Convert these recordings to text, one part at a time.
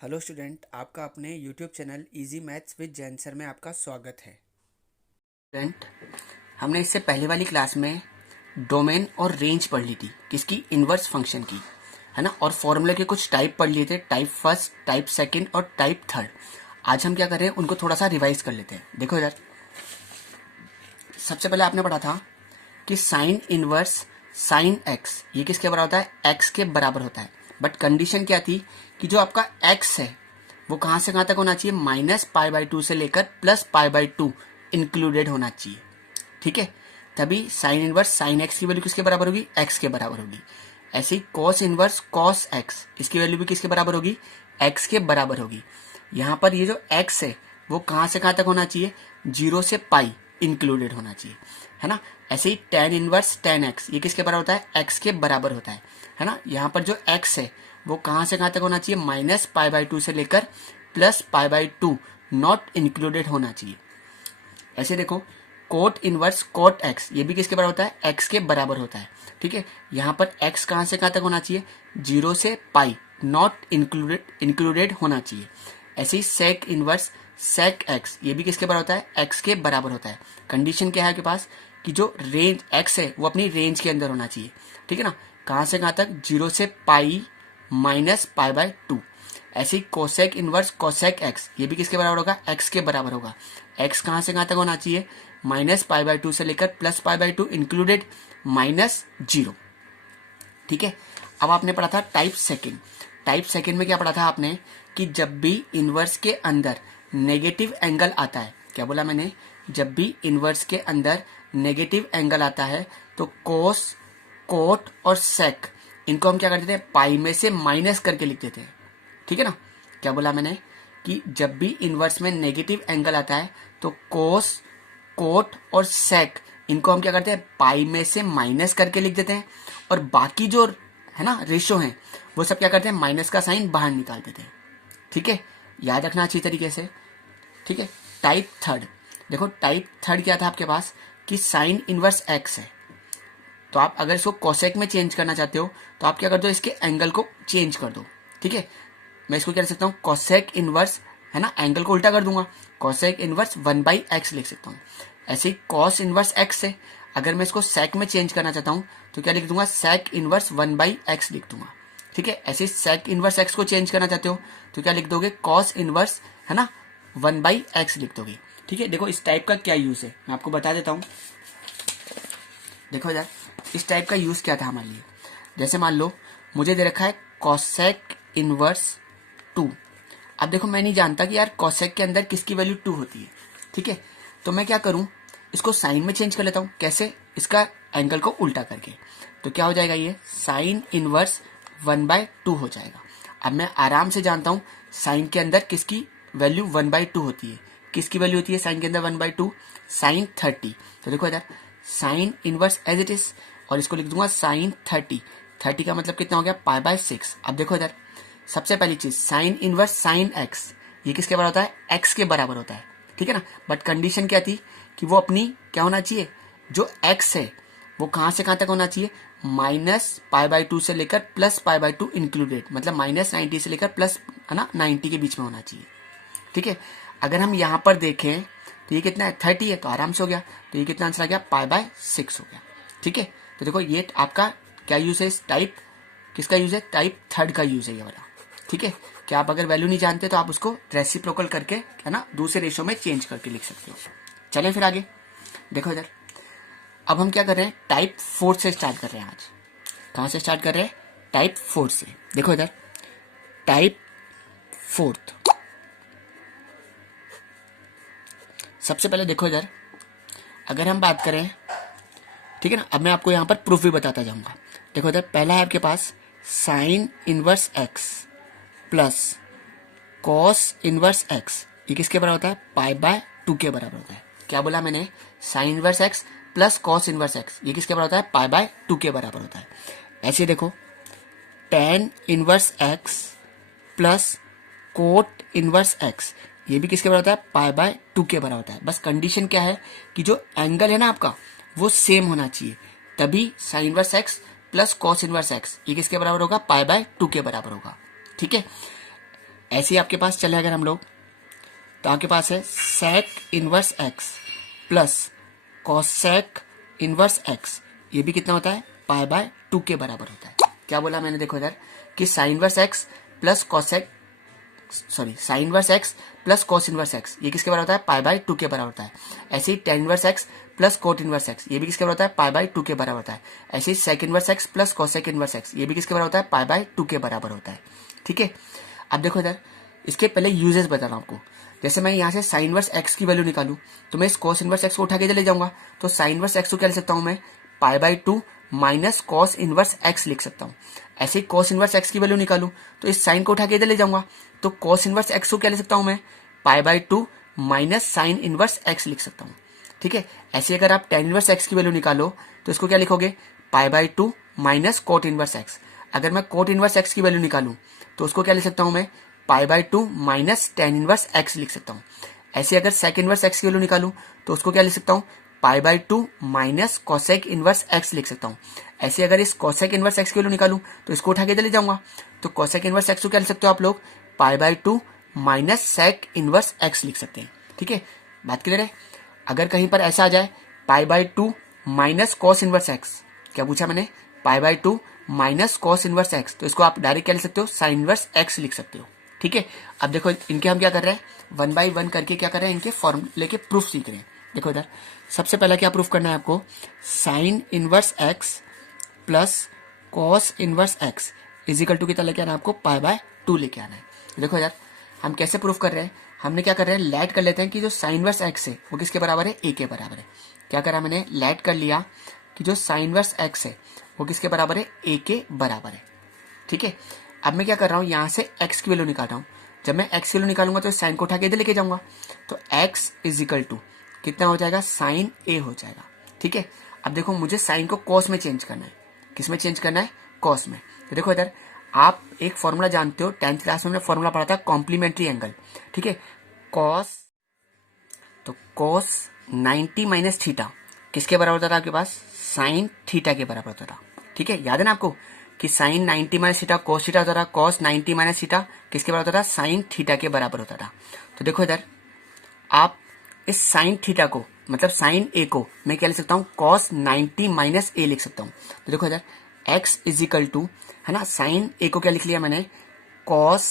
Hello student, आपका अपने YouTube channel easy maths with Jain sir में आपका स्वागत है। स्टूडेंट, हमने इससे पहले वाली क्लास में डोमेन और रेंज पढ़ ली थी, किसकी? इनवर्स फंक्शन की, है ना। और फॉर्मूले के कुछ टाइप पढ़ लिए थे, टाइप फर्स्ट, टाइप सेकंड और टाइप थर्ड। आज हम क्या कर रहे हैं, उनको थोड़ा सा रिवाइज कर लेते हैं। देखो इधर, सबसे पहले आपने पढ़ा था कि साइन इनवर्स साइन एक्स ये किसके बराबर होता है? एक्स के बराबर होता है। बट कंडीशन क्या थी कि जो आपका एक्स है वो कहां से कहां तक होना चाहिए? -π/2 से लेकर +π/2 इंक्लूडेड होना चाहिए। ठीक है, तभी साइन इनवर्स साइन एक्स की वैल्यू किसके बराबर होगी? एक्स के बराबर होगी। ऐसे ही कॉस इनवर्स कॉस एक्स, इसकी वैल्यू भी किसके बराबर होगी? एक्स के बराबर होगी। यहां पर ये जो एक्स है वो कहां से कहां तक होना चाहिए? 0 से पाई इंक्लूडेड होना चाहिए, है ना। ऐसे ही टेन इनवर्स टेन एक्स ये किसके बराबर होता है? एक्स के बराबर होता है ना। यहाँ पर जो एक्स है वो कहां से कहां तक होना चाहिए? -π/2 से लेकर +π/2 नॉट इंक्लूडेड होना चाहिए। ऐसे देखो, कोट इनवर्स कोट एक्स ये भी किसके बराबर होता है? एक्स के बराबर होता है। ठीक है, यहाँ पर एक्स कहां से कहां तक होना चाहिए? 0 से पाई नॉट इंक्लूडेड होना चाहिए। ऐसे ही सेक इनवर्स सेक एक्स ये भी किसके बराबर होता है? एक्स के बराबर होता है। कंडीशन क्या है आपके पास कि जो रेंज एक्स है वो अपनी रेंज के अंदर होना चाहिए। ठीक है ना, कहां से कहां तक? 0 से पाई -π/2। ऐसे ही कोसेक इनवर्स कोसेक एक्स ये भी किसके बराबर होगा? एक्स के बराबर होगा। एक्स कहां से कहां तक होना चाहिए? -π/2 से लेकर +π/2 इंक्लूडेड -0। ठीक है, अब आपने पढ़ा था टाइप सेकंड। टाइप सेकंड में क्या पढ़ा था आपने कि जब भी इनवर्स के अंदर नेगेटिव एंगल आता है, क्या बोला मैंने? जब भी इनवर्स के अंदर नेगेटिव एंगल आता है तो कोस कोट और सेक इनको हम क्या करते थे? पाई में से माइनस करके लिख देते हैं। ठीक है ना, क्या बोला मैंने कि जब भी इनवर्स में नेगेटिव एंगल आता है तो कोस कोट और सेक इनको हम क्या करते हैं? पाई में से माइनस करके लिख देते हैं। और बाकी जो है ना रेशो है वो सब क्या करते हैं? माइनस का साइन बाहर निकाल देते हैं। ठीक है, याद रखना अच्छी तरीके से। ठीक है, टाइप थर्ड देखो, टाइप थर्ड क्या था आपके पास कि साइन इनवर्स एक्स है, तो आप अगर इसको कोसेक में चेंज करना चाहते हो तो आप क्या कर दो? इसके एंगल को चेंज कर दो। ठीक है, मैं इसको क्या लिख सकता हूँ? कोसेक इनवर्स, है ना, एंगल को उल्टा कर दूंगा, कोसेक इनवर्स 1/x लिख सकता हूँ। ऐसे ही कॉस इनवर्स एक्स है, अगर मैं इसको सेक में चेंज करना चाहता हूँ तो क्या लिख दूंगा? सेक इनवर्स 1/x लिख दूंगा। ठीक है, ऐसे सेक इनवर्स एक्स को चेंज करना चाहते हो तो क्या लिख दोगे? कॉस इनवर्स, है ना, 1/x लिख दोगे। ठीक है, देखो इस टाइप का क्या यूज है मैं आपको बता देता हूँ। देखो यार, इस टाइप का यूज क्या था हमारे लिए। जैसे मान लो मुझे दे रखा है कॉसेक इनवर्स 2। अब देखो, मैं नहीं जानता कि यार कॉसेक के अंदर किसकी वैल्यू 2 होती है। ठीक है, तो मैं क्या करूं? इसको साइन में चेंज कर लेता हूं। कैसे? इसका एंगल को उल्टा करके। तो क्या हो जाएगा? ये साइन इनवर्स 1/2 हो जाएगा। अब मैं आराम से जानता हूं साइन के अंदर किसकी वैल्यू 1/2 होती है। किसकी वैल्यू होती है साइन के अंदर 1/2? साइन 30। तो देखो इधर sine inverse as it is, और इसको लिख दूंगा साइन 30। 30 का मतलब कितना हो गया? π/6। अब देखो इधर, सबसे पहली चीज साइन इनवर्स साइन एक्स ये किसके बराबर होता है? एक्स के बराबर होता है। ठीक है ना, बट कंडीशन क्या थी कि वो अपनी क्या होना चाहिए? जो एक्स है वो कहां से कहां तक होना चाहिए? -π/2 से लेकर +π/2 इंक्लूडेड, मतलब -90 से लेकर प्लस, है ना, 90 के बीच में होना चाहिए। ठीक है, अगर हम यहां पर देखें तो ये कितना है? 30 है, तो आराम से हो गया। तो ये कितना आंसर आ गया? π/6 हो गया। ठीक है, तो देखो ये आपका क्या यूज है? इस टाइप किसका यूज है? टाइप थर्ड का यूज है ये वाला। ठीक है, कि आप अगर वैल्यू नहीं जानते तो आप उसको रेसिप्रोकल करके, है ना, दूसरे रेशो में चेंज करके लिख सकते हो। चलें फिर आगे। देखो इधर, अब हम क्या कर रहे हैं? टाइप 4 से स्टार्ट कर रहे हैं आज। कहां से स्टार्ट कर रहे हैं? टाइप 4 से। देखो इधर, टाइप फोर्थ, सबसे पहले देखो इधर, अगर हम बात करें, ठीक है ना, अब मैं आपको यहां पर प्रूफ भी बताता जाऊंगा। देखो इधर, पहला है आपके पास sine inverse x plus cos inverse x ये किसके बराबर होता है? π/2 के बराबर होता है। क्या बोला मैंने? Sine inverse x plus cos inverse x ये किसके बराबर होता है? π/2 के बराबर होता है। ऐसे देखो, ten inverse x plus cot inverse x ये भी किसके बराबर होता है? π/2 के बराबर होता है। बस कंडीशन क्या है कि जो एंगल है ना आपका वो सेम होना चाहिए, तभी sign inverse x plus cos inverse x ये किसके बराबर होगा? π/2 के बराबर होगा। ठीक है, ऐसे ही आपके पास चले अगर हम लोग, तो आपके पास है sec inverse x plus cosec inverse x, ये भी कितना होता है, पाई बाय 2 के बराबर होता है। क्या बोला मैंने, देखो इधर कि sine inverse x plus cosec, sorry sine inverse x plus cos inverse x, ये किसके बराबर होता है, पाई बाय 2 के बराबर होता है। ऐसे ही tan inverse x plus cot inverse x, ये भी किसके बराबर होता है, पाई बाय 2 के बराबर होता है। ऐसे ही sec inverse x plus cosec inverse x, ये भी किसके बराबर होता है, पाई बाय 2 के बराबर होता है। ठीक है, अब देखो इधर इसके पहले यूजेस बता रहा हूं आपको। जैसे मैं यहाँ से साइन इनवर्स एक्स की वैल्यू निकालूं, तो मैं इस कॉस इनवर्स एक्स को उठा के इधर ले जाऊंगा, तो साइन इनवर्स एक्स को क्या लिख सकता हूं मैं, पाई by 2 minus cos inverse x लिख सकता हूं। ऐसे ही कॉस इनवर्स एक्स की वैल्यू निकालूं, तो इस साइन को उठा के इधर ले जाऊंगा, तो कॉस इनवर्स एक्स को क्या लिख सकता हूं मैं, पाई by 2 minus sine inverse x लिख सकता हूं। ठीक है, ऐसे अगर आप टेन इनवर्स एक्स की वैल्यू निकालो, तो इसको क्या लिखोगे, पाई by 2 minus cot inverse x. अगर मैं कोट इनवर्स एक्स की वैल्यू निकालूं, तो उसको क्या लिख सकता हूं मैं, पाई by 2 minus ten inverse x लिख सकता हूं। ऐसे अगर सेक इनवर्स एक्स की वैल्यू निकालूं, तो उसको क्या लिख सकता हूं, पाई by 2 minus cosec inverse x लिख सकता हूं। ऐसे अगर इस कोसेक इनवर्स एक्स की वैल्यू निकालूं, तो इसको उठा के इधर ले जाऊंगा, तो कोसेक इनवर्स एक्स को क्या लिख सकते हो आप लोग, pi by 2 minus sec inverse x लिख सकते हैं। ठीक है, बात क्लियर है। अगर कहीं पर ऐसा आ जाए पाई by 2 minus cos inverse x, क्या पूछा मैंने, पाई by 2 minus cos inverse x, तो इसको आप डायरेक्ट क्या लिख सकते हो, साइन इनवर्स एक्स लिख सकते हो। ठीक है, अब देखो इनके हम क्या कर रहे हैं, 1 बाय 1 करके क्या कर रहे हैं, इनके फॉर्मूले के प्रूफ सीख रहे हैं। देखो इधर सबसे पहला क्या प्रूफ करना है आपको, sine inverse x plus cos inverse x is equal to कितना लेके आना है आपको, पाई बाय 2 लेके आना है। देखो यार हम कैसे प्रूफ कर रहे हैं, हमने क्या कर रहे हैं, लेट कर लेते हैं कि जो साइन इनवर्स एक्स है वो किसके बराबर है, ए के बराबर है। क्या करा मैंने, लेट कर लिया कि जो साइन इनवर्स एक्स है वो किसके बराबर है, ए के बराबर है। ठीक है, अब मैं क्या कर रहा हूँ, यहाँ से एक्स की वैल्यू निकाल रहा हूँ। जब मैं एक्स की वैल्यू निकालूंगा तो साइन को उठा के इधर लेके जाऊंगा, तो एक्स इज इक्वल टू कितना हो जाएगा, साइन ए हो जाएगा। ठीक है, अब देखो मुझे साइन को कॉस में चेंज करना है, किस में चेंज करना है, कॉस में। तो देखो इधर आप एक फॉर्मूला जानते हो, 10th क्लास में हमने फॉर्मूला पढ़ा था कॉम्प्लीमेंट्री एंगल। ठीक है, कॉस, तो कॉस 90 माइनस थीटा किसके बराबर होता था आपके पास, साइन थीटा के बराबर होता था। ठीक है, याद है ना आपको कि sine 90 minus theta cos theta होता था, कॉस 90 माइनस थीटा किसके बराबर होता था, साइन थीटा के बराबर होता था। तो देखो इधर आप इस साइन थीटा को, मतलब साइन ए को मैं क्या लिख सकता हूँ, कॉस 90 माइनस ए लिख सकता हूँ। तो देखो इधर x इज इक्वल टू, है ना, साइन ए को क्या लिख लिया मैंने, कॉस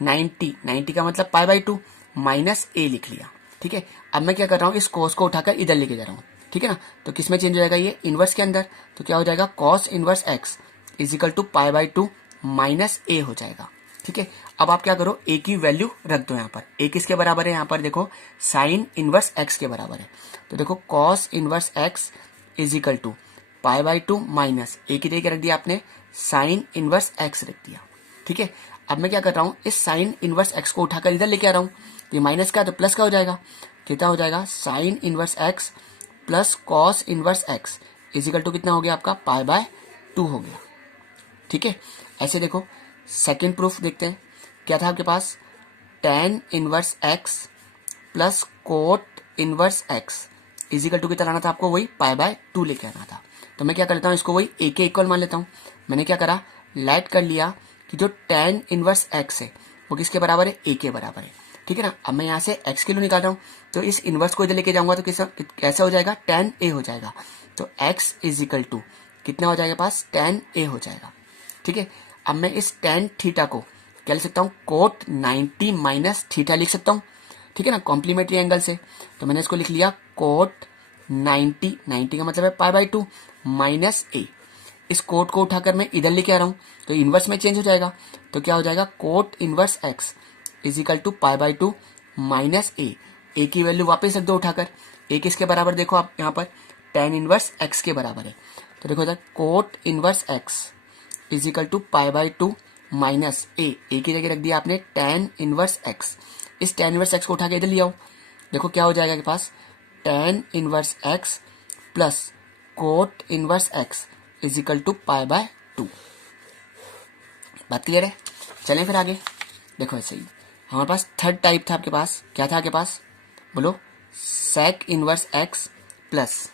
90 का मतलब पाई बाय 2 माइनस ए लिख लिया। ठीक है, अब मैं क्या कर रहा हूँ, इस कॉस को उठाकर इधर लेके जा रहा हूँ। ठीक है ना, तो किस में चेंज हो जाएगा, ये इनवर्स के अंदर, तो क्या हो जाएगा, cos inverse x is equal to pi by 2 minus A हो जाएगा। ठीक है, अब आप क्या करो, ए की वैल्यू रख दो यहाँ पर, ए किसके बराबर है, यहाँ पर देखो साइन इनवर्स एक्स के बराबर है। तो देखो cos inverse x is equal to pi by 2 minus A की जगह रख दिया आपने साइन इनवर्स एक्स रख दिया। ठीक है, अब मैं क्या कर रहा हूँ, इस साइन इनवर्स एक्स को उठाकर इधर लेके आ रहा हूँ, ये माइनस का तो प्लस का हो जाएगा, कितना हो जाएगा, sine inverse x plus cos inverse x is equal to कितना हो गया आपका, पाई बाय 2 हो गया। ठीक है, ऐसे देखो सेकेंड प्रूफ देखते हैं, क्या था आपके पास, tan inverse x plus cot inverse x is equal to कितना लाना था आपको, वही पाई बाय 2 लेके आना था। तो मैं क्या कर लेता हूँ, इसको वही ए के इक्वल मान लेता हूँ। मैंने क्या करा, लेट कर लिया कि जो टेन इनवर्स एक्स है वो किसके बराबर है, ए के बराबर है। ठीक है ना, अब मैं यहाँ से एक्स के लिए निकाल रहा हूँ, तो इस इनवर्स को इधर लेके जाऊंगा तो कैसा हो जाएगा, टेन ए हो जाएगा। तो एक्स इज इक्वल टू कितना हो जाएगा पास, टेन ए हो जाएगा। ठीक है, अब मैं इस टेन थीटा को क्या लिख सकता हूँ, कोट 90 माइनस थीटा लिख सकता हूँ। ठीक है ना, कॉम्प्लीमेंट्री एंगल से, तो मैंने इसको लिख लिया कोट 90 का मतलब है पाई बाय 2 माइनस ए। इस कोट को उठाकर मैं इधर लेके आ रहा हूँ, तो इनवर्स में चेंज हो जाएगा, तो क्या हो जाएगा, cot inverse x is equal to pi by 2 minus A. A की वैल्यू वापस रख दो उठाकर, ए किसके बराबर देखो आप यहाँ पर, टेन इनवर्स एक्स के बराबर है। तो देखो इधर cot inverse x is equal to pi by 2 minus A की जगह रख दिया आपने टेन इनवर्स एक्स। इस टेन इनवर्स एक्स को उठा के इधर ले आओ, देखो क्या हो जाएगा के पास, tan inverse x plus cot inverse x is equal to pi by 2। बात क्लियर है, चलें फिर आगे। देखो ऐसे ही हमारे पास थर्ड टाइप था आपके पास, क्या था आपके पास, बोलो, sec inverse x plus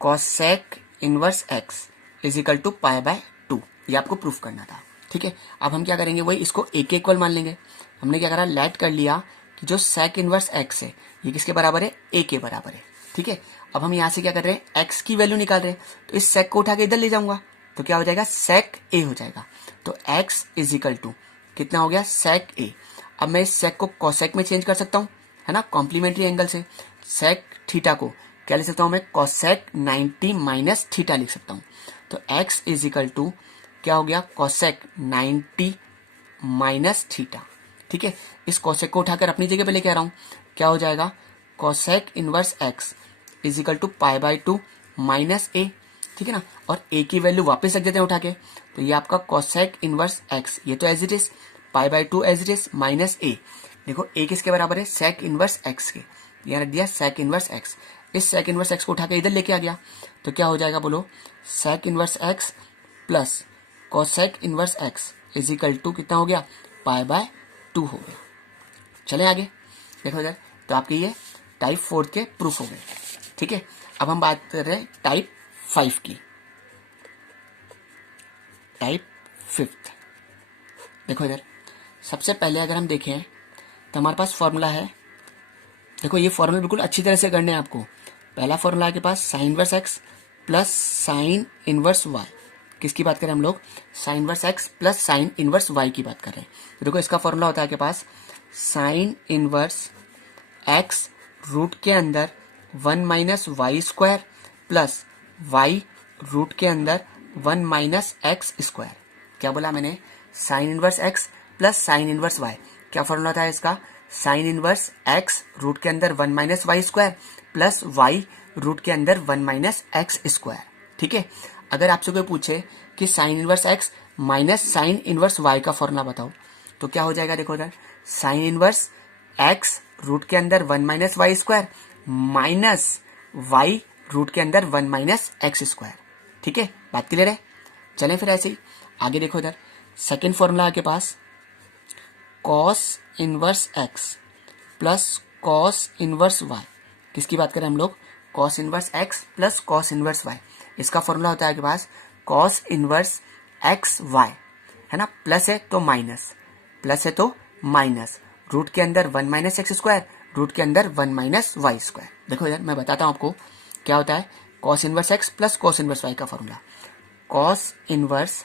cosec inverse x is equal to pi by 2, ये आपको प्रूफ करना था। ठीक है, अब हम क्या करेंगे, वही इसको ए के इक्वल मान लेंगे। हमने क्या करा, लेट कर लिया कि जो सेक इनवर्स एक्स है ये किसके बराबर है, ए के बराबर है। ठीक है, अब हम यहाँ से क्या कर रहे हैं, एक्स की वैल्यू निकाल रहे हैं, तो इस सेक को उठा के इधर ले जाऊंगा तो क्या हो जाएगा, सेक ए हो जाएगा। तो एक्स इज इक्वल टू कितना हो गया, सेक ए। अब मैं इस सेक को कोसेक में चेंज कर सकता हूँ, है ना, कॉम्प्लीमेंट्री एंगल से। सेक थीटा को क्या लिख सकता हूँ मैं, कोसेक 90 माइनस थीटा लिख सकता हूँ। तो एक्स इज इक्वल टू क्या हो गया, कोसेक 90 माइनस थीटा। ठीक है, इस कोसेक को उठाकर अपनी जगह पे लेके आ रहा हूँ, क्या हो जाएगा, cosec inverse x is equal to pi by 2 minus A. ठीक है ना, और ए की वैल्यू वापस रख देते हैं उठा के, तो ये आपका कोसेक इनवर्स एक्स, ये तो as it is, pi by 2 as it is, minus A. देखो ए किसके बराबर है, सेक इनवर्स एक्स के, यहाँ रख दिया सेक इनवर्स एक्स। इस सेक इनवर्स एक्स को उठा के इधर लेके आ गया तो क्या हो जाएगा, बोलो, sec inverse x plus cosec inverse x is equal to कितना हो गया, पाई बाय 2 हो गया। चले आगे, देखो इधर, तो आपके ये टाइप 4 के प्रूफ हो गए। ठीक है, अब हम बात कर रहे हैं टाइप 5 की, टाइप 5। देखो इधर, सबसे पहले अगर हम देखें तो हमारे पास फॉर्मूला है। देखो ये फॉर्मूला बिल्कुल अच्छी तरह से करने हैं आपको। पहला फॉर्मूला के पास sine inverse x plus sine inverse y, किसकी बात करें हम लोग, sine inverse x plus sine inverse y की बात कर रहे हैं। तो देखो इसका फॉर्मूला होता है आपके पास साइन इनवर्स एक्स रूट के अंदर 1 minus y square plus y root के अंदर 1 माइनस एक्स स्क्वायर। क्या बोला मैंने, sine inverse x plus sine inverse y. क्या फॉर्मूला था इसका, साइन इनवर्स एक्स रूट के अंदर 1 minus y square plus y root के अंदर 1 माइनस एक्स स्क्वायर। ठीक है, अगर आपसे कोई पूछे कि sine inverse x minus sine inverse y का फॉर्मूला बताओ तो क्या हो जाएगा, देखो इधर, साइन इनवर्स एक्स रूट के अंदर 1 minus y square minus y root के अंदर 1 माइनस एक्स स्क्वायर। ठीक है, बात क्लियर है। चलें फिर ऐसे ही आगे, देखो इधर सेकेंड फॉर्मूला के पास cos inverse x plus cos inverse y, किसकी बात करें हम लोग, cos inverse x plus cos inverse y. इसका फॉर्मूला होता है आपके पास कॉस इनवर्स एक्स वाई, है ना, प्लस है तो माइनस, प्लस है तो माइनस, रूट के अंदर 1 माइनस एक्स स्क्वायर, रूट के अंदर 1 माइनस वाई स्क्वायर। देखो इधर मैं बताता हूं आपको क्या होता है, cos inverse x plus cos inverse y का formula, cos inverse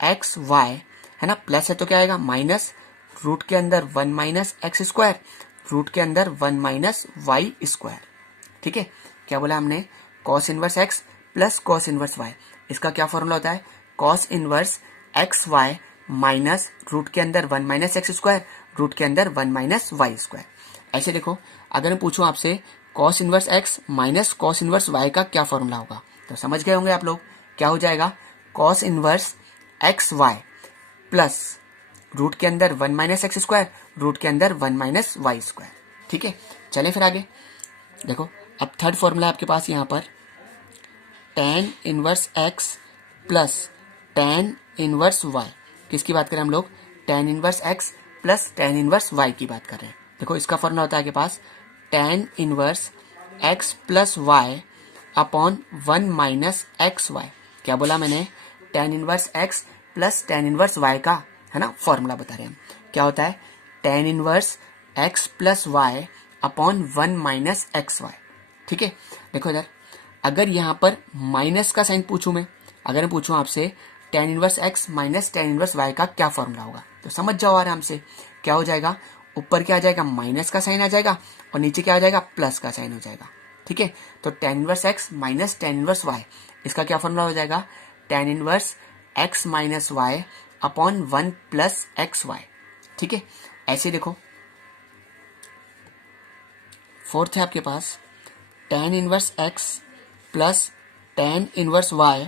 x y, है ना, प्लस है तो क्या आएगा, माइनस, रूट के अंदर 1 माइनस एक्स स्क्वायर, रूट के अंदर 1 माइनस वाई स्क्वायर। ठीक है, क्या बोला हमने, cos inverse x plus cos inverse y. इसका क्या फॉर्मूला होता है, cos inverse x y minus root के अंदर 1 माइनस एक्स स्क्वायर, रूट के अंदर 1 माइनस वाई स्क्वायर। ऐसे देखो, अगर मैं पूछूं आपसे cos inverse x minus cos inverse y का क्या फॉर्मूला होगा, तो समझ गए होंगे आप लोग, क्या हो जाएगा, cos inverse x y plus root के अंदर 1 माइनस एक्स स्क्वायर, रूट के अंदर 1 माइनस वाई स्क्वायर। ठीक है, चलें फिर आगे, देखो अब थर्ड फॉर्मूला आपके पास यहाँ पर tan inverse x plus tan inverse y, किसकी बात करें हम लोग, tan inverse x plus tan inverse y की बात कर रहे हैं। देखो इसका फॉर्मूला होता है आपके पास tan inverse x plus y upon 1 minus x y. क्या बोला मैंने, tan inverse x plus tan inverse y का, है ना, फॉर्मूला बता रहे हैं हम। क्या होता है, tan inverse x plus y upon 1 minus x y. ठीक है, देखो इधर, अगर यहाँ पर माइनस का साइन पूछूं मैं, अगर मैं पूछूं आपसे tan inverse x minus tan inverse y का क्या फॉर्मूला होगा, तो समझ जाओ आराम से, क्या हो जाएगा, ऊपर क्या आ जाएगा, माइनस का साइन आ जाएगा और नीचे क्या आ जाएगा, प्लस का साइन हो जाएगा। ठीक है, तो tan inverse x minus tan inverse y, इसका क्या फॉर्मूला हो जाएगा, tan inverse x minus y upon 1 plus x y. ठीक है, ऐसे देखो फोर्थ है आपके पास tan inverse x plus tan inverse y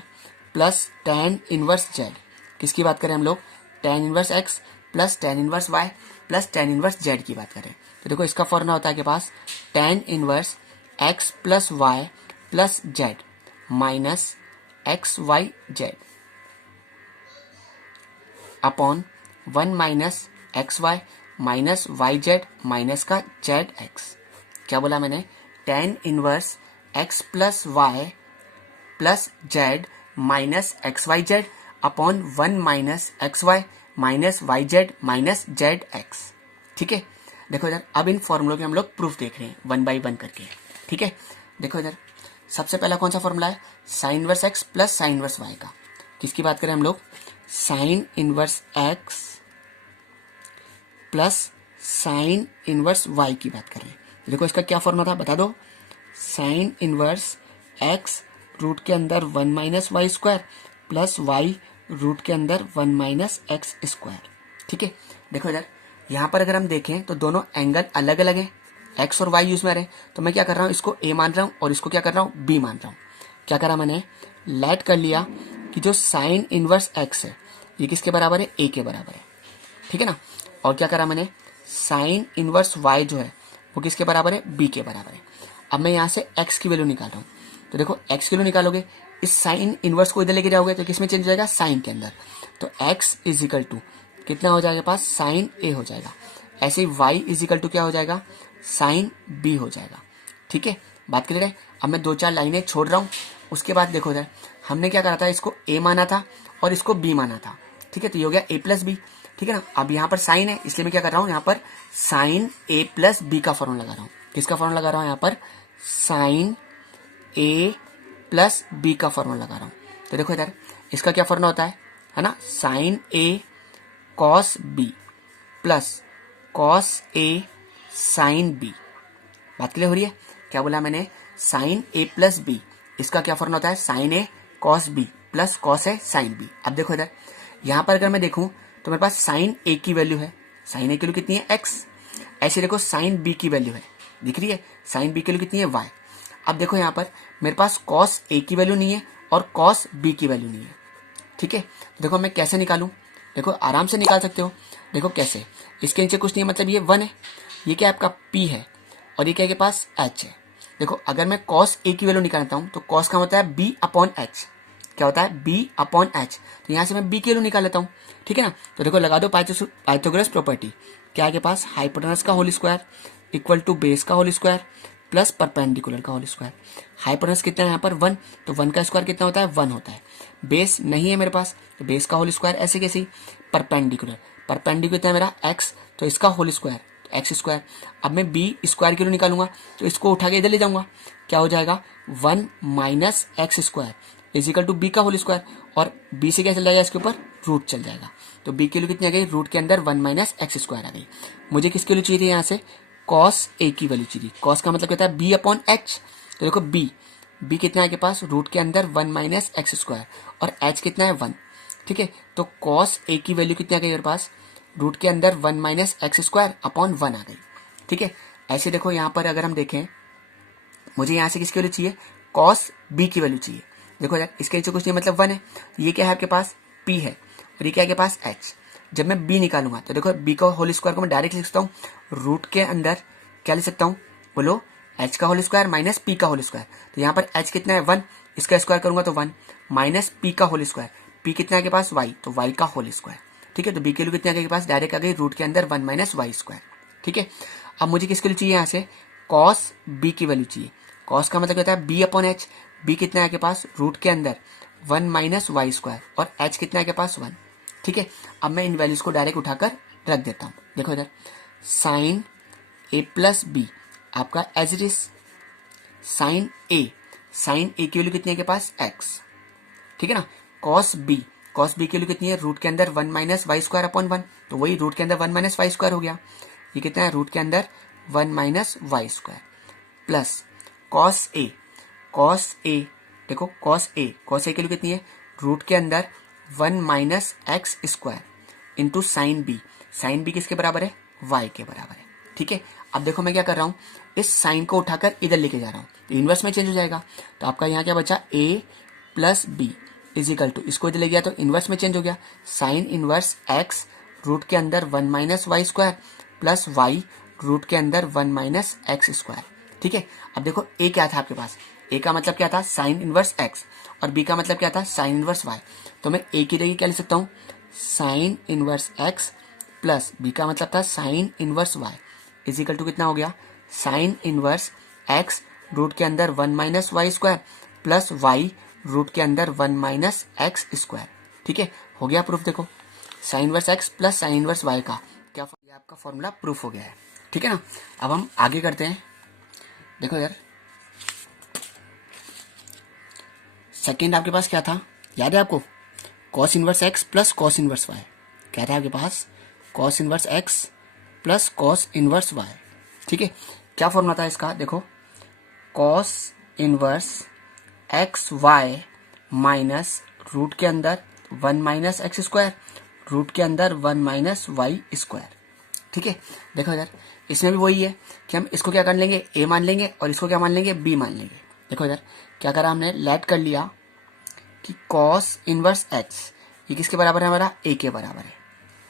plus tan inverse z, किसकी बात करें हम लोग, tan inverse x plus tan inverse y plus tan inverse z की बात करें। तो देखो इसका फॉर्मूला होता है आपके पास tan inverse x plus y plus z minus x y z upon 1 minus x y minus y z minus का जेड एक्स। क्या बोला मैंने, tan inverse x plus y plus z minus x y z upon 1 minus x y minus y z minus z x. ठीक है, देखो इधर अब इन फॉर्मूलों के हम लोग प्रूफ देख रहे हैं 1 बाई 1 करके। ठीक है, देखो इधर सबसे पहला कौन सा फॉर्मूला है, sine inverse x plus sine inverse y का। किसकी बात करें हम लोग, sine inverse x plus sine inverse y की बात कर रहे हैं। देखो इसका क्या फॉर्मूला था बता दो, साइन इनवर्स एक्स रूट के अंदर 1 minus y square plus y root के अंदर 1 माइनस एक्स स्क्वायर। ठीक है, देखो इधर यहाँ पर अगर हम देखें तो दोनों एंगल अलग अलग हैं, एक्स और वाई यूज में आ रहे हैं, तो मैं क्या कर रहा हूँ, इसको ए मान रहा हूँ और इसको क्या कर रहा हूँ, बी मान रहा हूँ। क्या करा मैंने, लेट कर लिया कि जो साइन इनवर्स एक्स है ये किसके बराबर है, ए के बराबर है। ठीक है ना, और क्या करा मैंने, साइन इनवर्स वाई जो है वो किसके बराबर है, बी के बराबर है। अब मैं यहाँ से एक्स की वैल्यू निकाल रहा हूँ, तो देखो एक्स की वैल्यू निकालोगे, इस साइन इनवर्स को इधर लेके जाओगे तो किसमें चेंज हो जाएगा, साइन के अंदर। तो एक्स इज इक्वल टू कितना हो जाएगा पास, साइन ए हो जाएगा। ऐसे ही वाई इज इक्वल टू क्या हो जाएगा, साइन बी हो जाएगा। ठीक है, बात कर रहे हैं। अब मैं 2-4 लाइनें छोड़ रहा हूँ, उसके बाद देखो इधर हमने क्या करा था, इसको ए माना था और इसको बी माना था। ठीक है, तो ये हो गया ए प्लस बी। ठीक है ना, अब यहाँ पर साइन है इसलिए मैं क्या कर रहा हूँ, यहाँ पर साइन ए प्लस बी का फॉर्मूला लगा रहा हूँ। किसका फॉर्मूला लगा रहा हूँ, यहाँ पर साइन ए प्लस बी का फॉर्मूला लगा रहा हूँ। तो देखो इधर इसका क्या फॉर्मूला होता है ना, साइन ए कॉस बी प्लस कॉस ए साइन बी। बात क्लियर हो रही है, क्या बोला मैंने, साइन ए प्लस बी, इसका क्या फॉर्मूला होता है, साइन ए कॉस बी प्लस कॉस ए साइन बी। अब देखो इधर यहाँ पर अगर मैं देखूं तो मेरे पास साइन ए की वैल्यू है, साइन ए की वैल्यू कितनी है, एक्स। ऐसे देखो साइन बी की वैल्यू है, दिख रही है, साइन बी की वैल्यू कितनी है, वाई। अब देखो यहाँ पर मेरे पास कॉस ए की वैल्यू नहीं है और कॉस बी की वैल्यू नहीं है। ठीक है, तो देखो मैं कैसे निकालूं, देखो आराम से निकाल सकते हो। देखो कैसे, इसके नीचे कुछ नहीं है, मतलब ये 1 है, ये क्या आपका P है और ये क्या के पास H है। देखो अगर मैं cos A की वैल्यू निकालता हूँ तो cos का होता है B अपॉन H। क्या होता है, B अपॉन H। तो यहाँ से मैं B की वैल्यू निकाल लेता हूँ। ठीक है ना, तो देखो लगा दो पाइथागोरस प्रॉपर्टी। क्या है के पास, हाइपोटेनस का whole square equal to base का होल स्क्वायर प्लस परपेंडिकुलर का होल स्क्वायर। हाइपोटेनस कितना है यहाँ पर 1, तो 1 का स्क्वायर कितना होता है, 1 होता है। बेस नहीं है मेरे पास, तो बेस का होल स्क्वायर ऐसे कैसे, परपेंडिकुलर कितना है मेरा x, तो इसका होल स्क्वायर एक्स स्क्वायर। अब मैं बी स्क्वायर की वैल्यू निकालूंगा तो इसको उठा के इधर ले जाऊंगा, क्या हो जाएगा, 1 minus x square is equal to b का होल स्क्वायर, और बी से क्या चल जाएगा, इसके ऊपर रूट चल जाएगा। तो बी की वैल्यू कितनी आ गई, रूट के अंदर 1 माइनस एक्स स्क्वायर आ गई। मुझे किसकी वैल्यू चाहिए थी, यहाँ से कॉस ए की वैल्यू चाहिए। कॉस का मतलब कहता है बी अपॉन एच। तो देखो बी कितना है के पास, रूट के अंदर 1 माइनस एक्स स्क्वायर और एच कितना है 1। ठीक है, तो कॉस ए की वैल्यू कितनी आ गई मेरे पास, रूट के अंदर 1 माइनस एक्स स्क्वायर अपॉन 1 आ गई। ठीक है, ऐसे देखो यहाँ पर अगर हम देखें, मुझे यहाँ से किसकी वैल्यू चाहिए, कॉस बी की वैल्यू चाहिए। देखो यार इसके नीचे कुछ नहीं, मतलब 1 है, ये क्या है आपके पास, P है और ये क्या है आपके पास H। जब मैं B निकालूंगा तो देखो B का होल स्क्वायर को मैं डायरेक्ट लिख सकता हूँ, रूट के अंदर क्या लिख सकता हूँ, बोलो H का होल स्क्वायर माइनस P का होल स्क्वायर। तो यहाँ पर H कितना है 1, इसका स्क्वायर करूंगा तो 1 माइनस P का होल स्क्वायर, P कितना है के पास y, तो y का होल स्क्वायर। ठीक है, तो B की वैल्यू कितनी आ गई के पास, डायरेक्ट आ गई रूट के अंदर 1 माइनस वाई स्क्वायर। ठीक है, अब मुझे किसकी वैल्यू चाहिए, यहाँ से कॉस B की वैल्यू चाहिए। कॉस का मतलब कहता है B अपॉन H। B कितना है के पास, रूट के अंदर 1 माइनस वाई स्क्वायर और H कितना है के पास 1। ठीक है, अब मैं इन वैल्यूज को डायरेक्ट उठाकर रख देता हूँ। देखो इधर साइन ए प्लस बी आपका एज इट इज साइन ए की वैल्यू कितनी है के पास x। ठीक है ना, कॉस बी की वैल्यू कितनी है, रूट के अंदर 1 माइनस वाई स्क्वायर अपॉन 1, तो वही रूट के अंदर 1 माइनस वाई स्क्वायर हो गया। ये कितना है, रूट के अंदर 1 minus y square plus cos A देखो कॉस ए की वैल्यू कितनी है, रूट के अंदर 1 minus x square into sine b किसके बराबर है, y के बराबर है। ठीक है, अब देखो मैं क्या कर रहा हूँ, इस साइन को उठाकर इधर लेके जा रहा हूँ तो इनवर्स में चेंज हो जाएगा। तो आपका यहाँ क्या बचा, a plus b is equal to, इसको इधर ले गया तो इनवर्स में चेंज हो गया, साइन इनवर्स x रूट के अंदर 1 minus y square plus y root के अंदर 1 माइनस एक्स स्क्वायर। ठीक है, अब देखो a क्या था आपके पास, a का मतलब क्या था, साइन इनवर्स x और b का मतलब क्या था, साइन इनवर्स y। तो मैं a की जगह क्या लिख सकता हूँ, sine inverse x plus b का मतलब था sine inverse y is equal to कितना हो गया, साइन इनवर्स x रूट के अंदर 1 minus y square plus y root के अंदर 1 माइनस एक्स स्क्वायर। ठीक है, हो गया प्रूफ। देखो sine inverse x plus sine inverse y का क्या ये आपका फॉर्मूला प्रूफ हो गया है, ठीक है ना। अब हम आगे करते हैं। देखो यार सेकेंड आपके पास क्या था, याद है आपको, cos inverse x plus cos inverse y. क्या था आपके पास, cos inverse x plus cos inverse y, ठीक है। क्या फॉर्मूला था इसका, देखो cos inverse x y minus root के अंदर 1 माइनस एक्स स्क्वायर, रूट के अंदर 1 माइनस वाई स्क्वायर, ठीक है। देखो इधर इसमें भी वही है कि हम इसको क्या कर लेंगे, ए मान लेंगे और इसको क्या मान लेंगे, बी मान लेंगे। देखो इधर क्या करा हमने, लेट कर लिया कि कॉस इनवर्स एक्स ये किसके बराबर है, हमारा ए के बराबर है,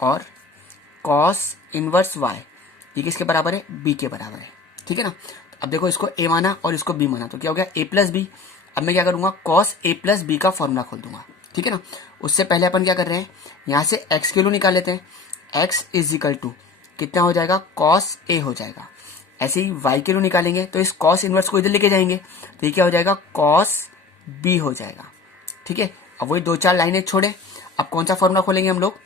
और कॉस इनवर्स वाई ये किसके बराबर है, बी के बराबर है, ठीक है ना। अब देखो इसको ए माना और इसको बी माना तो क्या हो गया, ए प्लस बी। अब मैं क्या करूंगा, कॉस ए प्लस बी का फॉर्मूला खोल दूंगा, ठीक है ना। उससे पहले अपन क्या कर रहे हैं, यहां से एक्स की वैल्यू निकाल लेते हैं। एक्स इज इक्वल टू कितना हो जाएगा, कॉस ए हो जाएगा। ऐसे ही वाई की वैल्यू निकालेंगे तो इस कॉस इनवर्स को इधर लेके जाएंगे तो ये क्या हो जाएगा, कॉस बी हो जाएगा, ठीक है। अब वही 2-4 लाइनें छोड़े, अब कौन सा फॉर्मूला खोलेंगे हम लोग,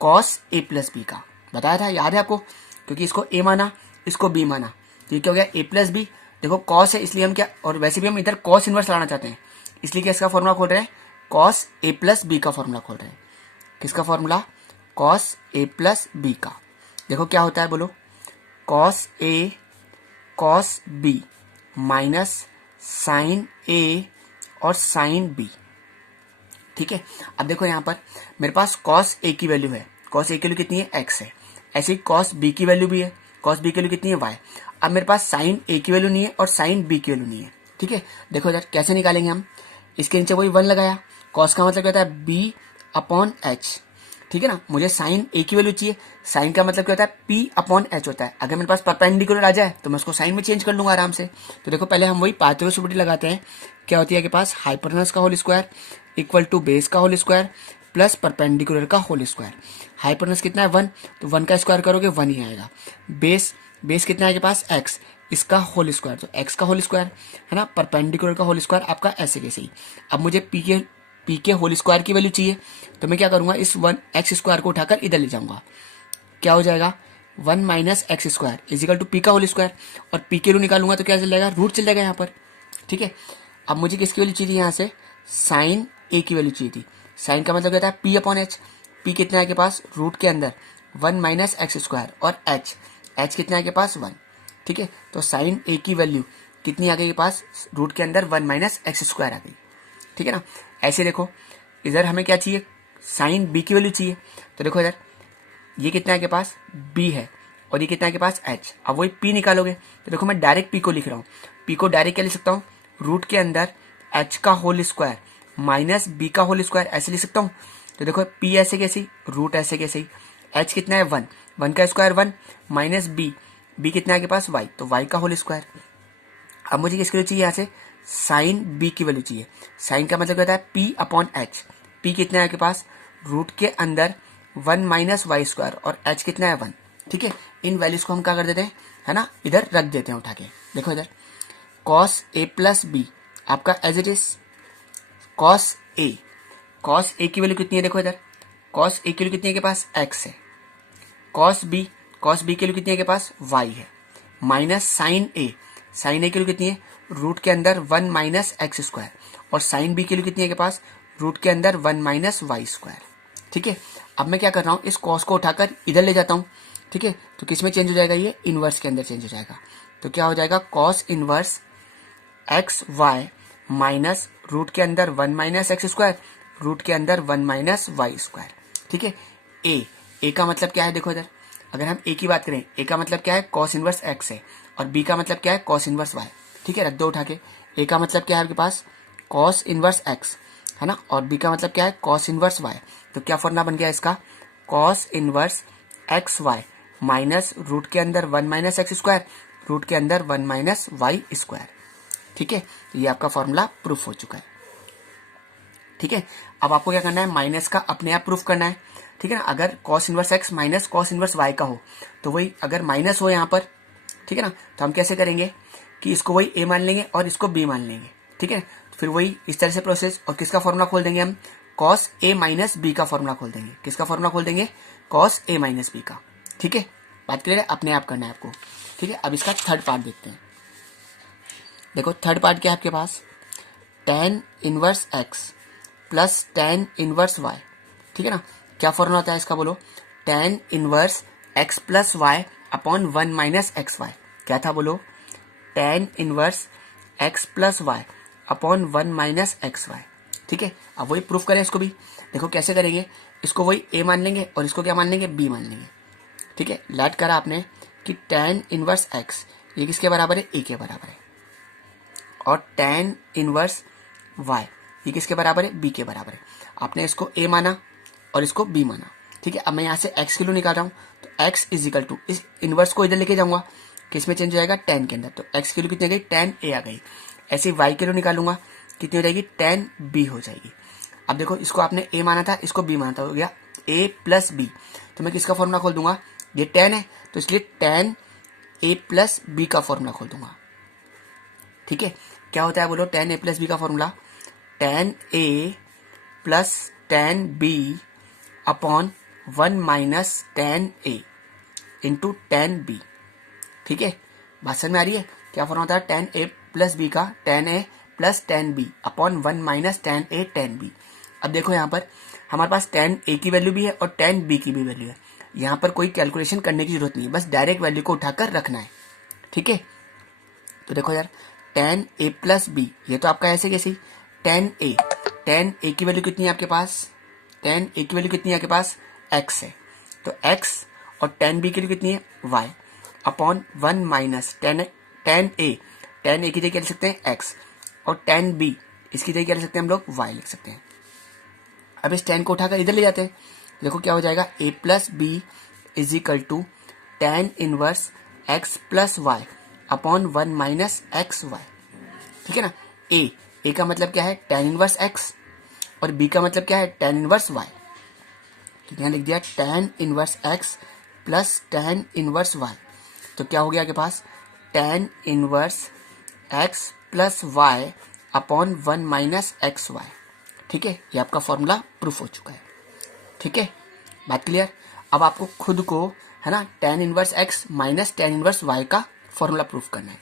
कॉस ए प्लस बी का। बताया था, याद है आपको, क्योंकि इसको ए माना इसको बी माना तो ये क्या हो गया, ए प्लस बी। देखो कॉस है इसलिए हम क्या, और वैसे भी हम इधर कॉस इनवर्स लाना चाहते हैं इसलिए क्या इसका फॉर्मूला खोल रहे हैं, कॉस ए प्लस बी का फॉर्मूला खोल रहे हैं। किसका formula, cos A plus B का। देखो क्या होता है, बोलो cos A cos B minus sign ए और साइन बी, ठीक है। अब देखो यहाँ पर मेरे पास कॉस ए की वैल्यू है, कॉस ए की वैल्यू कितनी है, एक्स है। ऐसे ही कॉस बी की वैल्यू भी है, कॉस बी की वैल्यू कितनी है, वाई। अब मेरे पास साइन ए की वैल्यू नहीं है और साइन बी की वैल्यू नहीं है, ठीक है। देखो यार कैसे निकालेंगे हम, इसके नीचे वही 1 लगाया, कॉस का मतलब क्या होता है, बी अपॉन एच, ठीक है ना। मुझे साइन ए की वैल्यू चाहिए, साइन का मतलब क्या होता है, पी अपॉन एच होता है। अगर मेरे पास परपेंडिकुलर आ जाए तो मैं उसको साइन में चेंज कर लूंगा आराम से। तो देखो पहले हम वही पाइथागोरस लगाते हैं। क्या होती है के पास, हाइपोटेनस का whole square equal to base का होल स्क्वायर प्लस परपेंडिकुलर का होल स्क्वायर। हाइपोटेनस कितना है 1, तो 1 का स्क्वायर करोगे 1 ही आएगा। बेस कितना है के पास, x, इसका होल स्क्वायर तो x का होल स्क्वायर है ना, परपेंडिकुलर का होल स्क्वायर आपका ऐसे कैसे ही। अब मुझे p के होल स्क्वायर की वैल्यू चाहिए तो मैं क्या करूंगा, इस 1x स्क्वायर को उठाकर इधर ले जाऊंगा। क्या हो जाएगा, 1 minus x square is equal to p का होल स्क्वायर, और पी के वैल्यू निकालूंगा तो क्या चल जाएगा, रूट चल जाएगा यहाँ पर, ठीक है। अब मुझे किसकी वैल्यू चाहिए, यहाँ से साइन ए की वैल्यू चाहिए थी। साइन का मतलब क्या था, पी अपॉन एच। पी कितना है के पास, रूट के अंदर 1 माइनस एक्स स्क्वायर, और एच कितना है के पास 1, ठीक है। तो साइन ए की वैल्यू कितनी आ गई के पास, रूट के अंदर 1 माइनस एक्स स्क्वायर आ गई, ठीक है ना। ऐसे देखो इधर हमें क्या चाहिए, साइन बी की वैल्यू चाहिए। तो देखो इधर ये कितना है के पास, बी है, और ये कितना है के पास, एच। अब वही पी निकालोगे तो देखो मैं डायरेक्ट पी को लिख रहा हूँ। पी को डायरेक्ट क्या लिख सकता हूँ, रूट के अंदर एच का होल स्क्वायर माइनस बी का होल स्क्वायर, ऐसे लिख सकता हूँ। तो देखो पी ऐसे कैसे, रूट ऐसे कैसे, एच कितना है 1, 1 का स्क्वायर 1 माइनस बी कितना है के पास, वाई, तो वाई का होल स्क्वायर। अब मुझे किसकी वैल्यू चाहिए, यहाँ से साइन बी की वैल्यू चाहिए। साइन का मतलब क्या होता है, पी अपॉन एच। पी कितना है के पास, रूट के अंदर 1 माइनस वाई स्क्वायर, और एच कितना है 1, ठीक है। इन वैल्यूज को हम क्या कर देते हैं, है ना, इधर रख देते हैं उठा के। देखो इधर कॉस ए प्लस बी आपका as it is cos A की वैल्यू कितनी है, देखो इधर कॉस ए की वैल्यू कितनी है के पास, एक्स है। कॉस बी की वैल्यू कितनी है के पास, वाई है, माइनस साइन ए की वैल्यू कितनी है, रूट के अंदर 1 माइनस एक्स स्क्वायर, और साइन बी की वैल्यू कितनी है के पास, रूट के अंदर 1 माइनस वाई स्क्वायर, ठीक है। अब मैं क्या कर रहा हूँ, इस कॉस को उठाकर इधर ले जाता हूँ, ठीक है। तो किस में चेंज हो जाएगा, ये इनवर्स के अंदर चेंज हो जाएगा। तो क्या हो जाएगा, cos inverse x y minus root के अंदर 1 माइनस एक्स स्क्वायर, रूट के अंदर 1 माइनस वाई स्क्वायर, ठीक है। ए का मतलब क्या है, देखो इधर अगर हम ए की बात करें, ए का मतलब क्या है, कॉस इनवर्स एक्स है, और बी का मतलब क्या है, कॉस इनवर्स वाई, ठीक है। रख दो उठा के, ए का मतलब क्या है आपके पास, कॉस इनवर्स एक्स है ना, और बी का मतलब क्या है, कॉस इनवर्स वाई। तो क्या फॉर्मूला बन गया इसका, cos inverse x y minus root के अंदर 1 माइनस एक्स स्क्वायर, रूट के अंदर 1 माइनस वाई स्क्वायर, ठीक है। तो ये आपका फॉर्मूला प्रूफ हो चुका है, ठीक है। अब आपको क्या करना है, माइनस का अपने आप प्रूफ करना है, ठीक है ना। अगर cos inverse x minus cos inverse y का हो तो वही अगर माइनस हो यहाँ पर, ठीक है ना, तो हम कैसे करेंगे कि इसको वही ए मान लेंगे और इसको बी मान लेंगे, ठीक है। तो फिर वही इस तरह से प्रोसेस, और किसका फॉर्मूला खोल देंगे हम, कॉस ए माइनस बी का फॉर्मूला खोल देंगे। किसका फॉर्मूला खोल देंगे? कॉस ए माइनस बी का। ठीक है, बात क्लियर है? अपने आप करना है आपको। ठीक है, अब इसका थर्ड पार्ट देखते हैं। देखो थर्ड पार्ट क्या है आपके पास, tan inverse x plus tan inverse y. ठीक है ना, क्या फॉर्मूला होता है इसका बोलो? tan inverse x plus y upon 1 minus x y. क्या था बोलो? tan inverse x plus y upon 1 minus x y. ठीक है, अब वही प्रूफ करें इसको भी। देखो कैसे करेंगे, इसको वही a मान लेंगे और इसको क्या मान लेंगे? b मान लेंगे। ठीक है, लेट करा आपने कि tan इनवर्स x ये किसके बराबर है? a के बराबर है, और tan इनवर्स y ये किसके बराबर है? b के बराबर है। आपने इसको a माना और इसको b माना। ठीक है, अब मैं यहाँ से x किलो निकाल रहा हूँ, तो x इज इक्वल टू, इस इनवर्स को इधर लेके जाऊंगा, किसमें चेंज हो जाएगा? tan के अंदर, तो x किलो कितनी आ गई? tan a आ गई। ऐसे y किलो निकालूंगा, कितनी हो जाएगी? tan b हो जाएगी। अब देखो इसको आपने a माना था, इसको b माना था, हो गया a प्लस b। तो मैं किसका फॉर्मूला खोल दूंगा? ये tan है तो इसलिए tan a प्लस b का फॉर्मूला खोल दूंगा। ठीक है, क्या होता है बोलो tan a प्लस b का formula? tan a plus tan b upon 1 minus tan a into tan b। ठीक है, बात समझ में आ रही है? क्या फॉर्मूला होता है tan a प्लस b का? tan a plus tan b upon 1 minus tan a tan b। अब देखो यहाँ पर हमारे पास tan a की वैल्यू भी है और tan b की भी वैल्यू है। यहाँ पर कोई कैलकुलेशन करने की जरूरत नहीं है, बस डायरेक्ट वैल्यू को उठाकर रखना है। ठीक है, तो देखो यार tan a प्लस b, ये तो आपका ऐसे कैसे, tan a की वैल्यू कितनी है आपके पास? tan a की वैल्यू कितनी है आपके पास? x है, तो x, और tan b की वैल्यू कितनी है? y upon 1 minus tan a की जगह क्या लिख सकते हैं? x, और tan b इसकी जगह क्या लिख सकते हैं हम लोग? y लिख सकते हैं। अब इस tan को उठाकर इधर ले जाते हैं, देखो क्या हो जाएगा? a plus b is equal to tan inverse x plus y upon 1 minus x y. ठीक है ना, a का मतलब क्या है? tan इनवर्स x, और b का मतलब क्या है? tan inverse y। तो यहाँ लिख दिया tan inverse x plus tan inverse y। तो क्या हो गया आपके पास? tan inverse x plus y upon 1 minus x y. ठीक है, ये आपका फॉर्मूला प्रूफ हो चुका है। ठीक है, बात क्लियर? अब आपको खुद को है ना tan inverse x minus tan inverse y का फॉर्मूला प्रूफ करना है।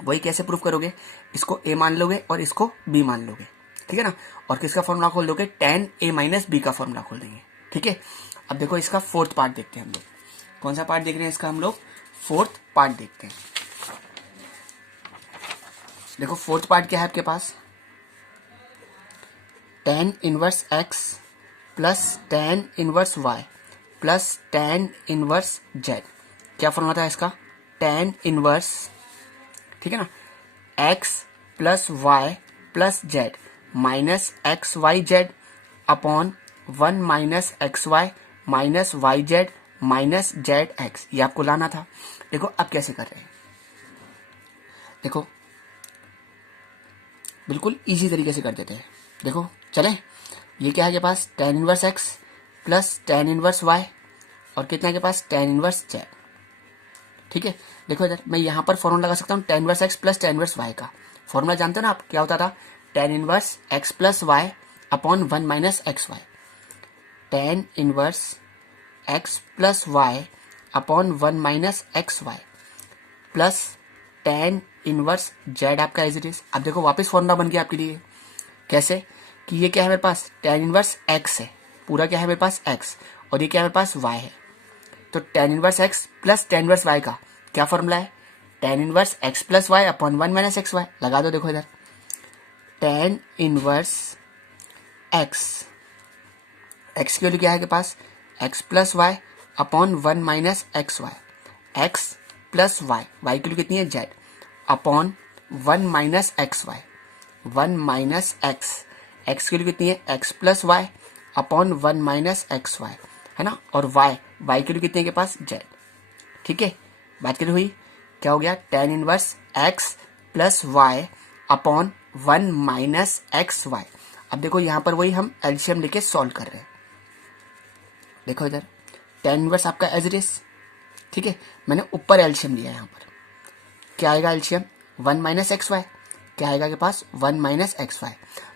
वही कैसे प्रूफ करोगे? इसको a मान लोगे और इसको b मान लोगे। ठीक है ना, और किसका फॉर्मूला खोल दोगे? tan a माइनस b का फॉर्मूला खोल देंगे। ठीक है, अब देखो इसका फोर्थ पार्ट देखते हैं हम लोग। कौन सा पार्ट देख रहे हैं इसका? हम लोग फोर्थ पार्ट देखते हैं। देखो फोर्थ पार्ट क्या है आपके पास? tan inverse x plus tan inverse y plus tan inverse z। क्या फॉर्मूला था इसका? tan इनवर्स, ठीक है ना, x plus y plus z minus x y z upon 1 minus x y minus y z minus z x. ये आपको लाना था। देखो अब कैसे कर रहे हैं, देखो बिल्कुल इजी तरीके से कर देते हैं। देखो चले, ये क्या है के पास? tan inverse x plus tan inverse y, और कितना के पास? tan inverse z। ठीक है, देखो इधर मैं यहाँ पर फॉर्मूला लगा सकता हूँ tan inverse x plus tan inverse y का। फॉर्मूला जानते हो ना आप, क्या होता था? tan inverse x plus y upon 1 minus x y. tan inverse x plus y upon 1 minus x y plus tan inverse z आपका एज इट इज। अब देखो वापस फॉर्मूला बन गया आपके लिए। कैसे? कि ये क्या है मेरे पास? tan इनवर्स x है, पूरा क्या है मेरे पास? x, और ये क्या है मेरे पास? y है। तो tan inverse x plus tan inverse y का क्या फॉर्मूला है? tan inverse x plus y upon 1 minus x y. लगा दो, देखो इधर tan इनवर्स x की वैल्यू क्या है के पास? x plus y upon 1 minus x y. x plus y, y की वैल्यू कितनी है? z upon 1 minus x y, 1 minus x, x की वैल्यू कितनी है? x plus y upon 1 minus x y, है ना, और y, y की वैल्यू कितनी है के पास? z। ठीक है, बात क्लियर हुई? क्या हो गया? tan inverse x plus y upon 1 minus x y. अब देखो यहाँ पर वही हम एलसीएम लेके सॉल्व कर रहे हैं। देखो इधर tan इनवर्स आपका एज इट इज। ठीक है, मैंने ऊपर एलसीएम लिया यहाँ पर। क्या आएगा एलसीएम? 1 minus x y. क्या आएगा के पास? 1 माइनस एक्स वाई।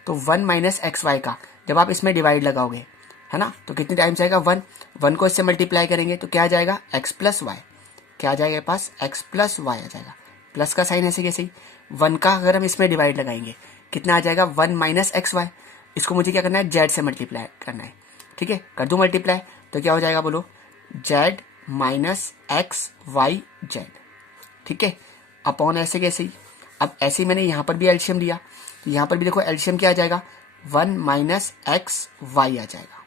तो 1 माइनस एक्स वाई का जब आप इसमें डिवाइड लगाओगे, है ना, तो कितने टाइम्स आएगा 1, 1 को इससे मल्टीप्लाई करेंगे तो क्या आ जाएगा x प्लस वाई, क्या आ जाएगा पास x प्लस वाई आ जाएगा, प्लस का साइन ऐसे कैसे ही, 1 का अगर हम इसमें डिवाइड लगाएंगे कितना आ जाएगा 1 माइनस एक्स वाई, इसको मुझे क्या करना है z से मल्टीप्लाई करना है, ठीक है, कर दूं मल्टीप्लाई तो क्या हो जाएगा बोलो z minus x y z, ठीक है, अपॉन ऐसे कैसे ही, अब ऐसे ही मैंने यहाँ पर भी एलसीएम लिया तो यहाँ पर भी देखो एलसीएम क्या आ जाएगा 1 माइनस एक्स वाई आ जाएगा,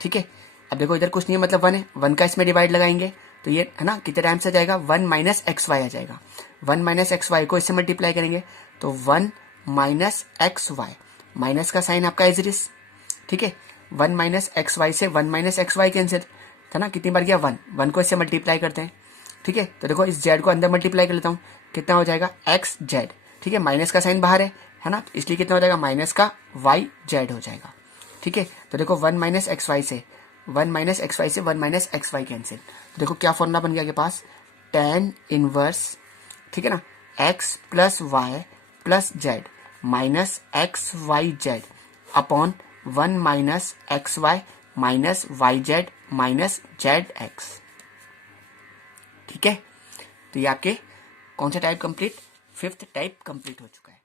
ठीक है। अब देखो इधर कुछ नहीं है मतलब 1 है, 1 का इसमें डिवाइड लगाएंगे तो ये है ना कितने टाइम्स आ जाएगा 1 माइनस एक्स वाई आ जाएगा, 1 माइनस एक्स वाई को इससे मल्टीप्लाई करेंगे तो 1 माइनस एक्स वाई, माइनस का साइन आपका एज इट इज, ठीक है, 1 माइनस एक्स वाई से 1 माइनस एक्स वाई कैंसिल, था ना, कितनी बार गया 1, 1 को इससे मल्टीप्लाई करते हैं, ठीक है, तो देखो इस जेड को अंदर मल्टीप्लाई कर लेता हूँ, कितना हो जाएगा एक्स जेड, ठीक है, माइनस का साइन बाहर है ना, इसलिए कितना हो जाएगा माइनस का वाई जेड हो जाएगा, ठीक है, तो देखो 1 माइनस एक्स वाई से 1 माइनस एक्स वाई से 1 माइनस एक्स वाई कैंसिल, तो देखो क्या फॉर्मूला बन गया के पास tan इनवर्स, ठीक है ना, x plus y plus z minus x y z upon 1 minus x y minus y z minus z x, ठीक है। तो ये आपके कौन सा type complete, 5th type complete हो चुका है।